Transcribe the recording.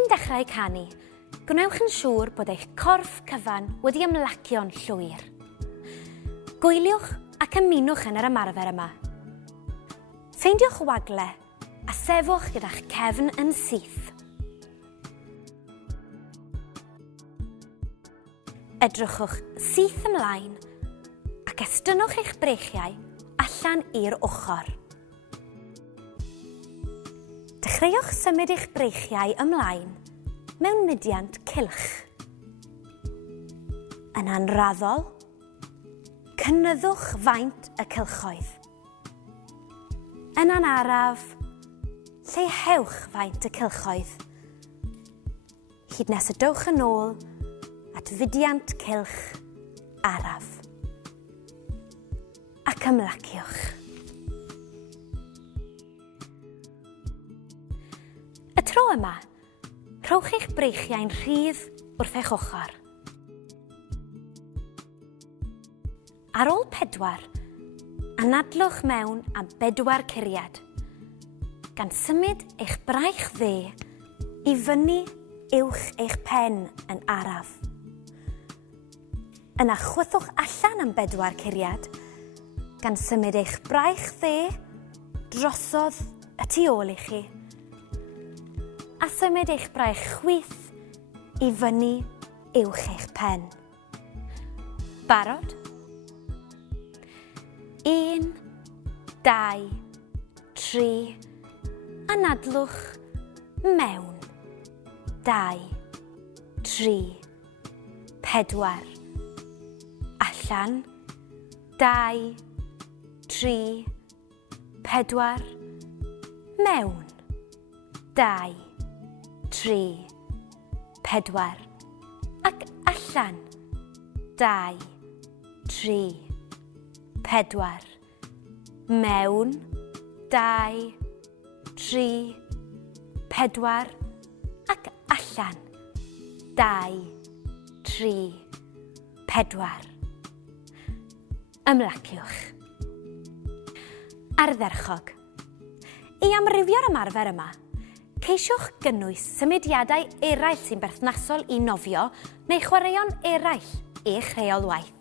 Cyn dechrau canu, gwnewch yn siŵr bod eich corff cyfan wedi ymlacio'n llwyr. Gwyliwch ac ymunwch yn yr ymarfer yma. Ffeindiwch wagle a sefwch gyda'ch cefn yn syth. Edrychwch syth ymlaen ac estynwch eich breichiau allan i'r ochr. Dechreuwch symud eich breichiau ymlaen mewn mudiant cylch. Yn anraddol, cynyddwch faint y cylchoedd. Yn anaraf, lleihewch faint y cylchoedd. Hyd nes ydowch yn ôl at fudiant cylch araf. Ac ymlaciwch. Y tro yma, rhowch eich breichiau'n rhydd wrth eich ochr. Ar ôl 4, anadlwch mewn am 4 curiad, gan symud eich braich dde i fyny uwch eich pen yn araf. Yna chwythwch allan am 4 curiad, gan symud eich braich dde drosodd y tu ôl i chi, a symud eich braich chwith i fyny uwch eich pen. Barod? 1, 2, 3, anadlwch mewn. 2, 3, 4, allan. 2, 3, 4, mewn. 2, 3, 4, ac allan. 2, 3, 4, mewn. 2, 3, 4, ac allan. 2, 3, 4. Ymlaciwch. Ardderchog. I amrywio'r ymarfer yma, ceisiwch gynnwys symudiadau eraill sy'n berthnasol i nofio neu chwaraeon eraill i'ch rheol waith.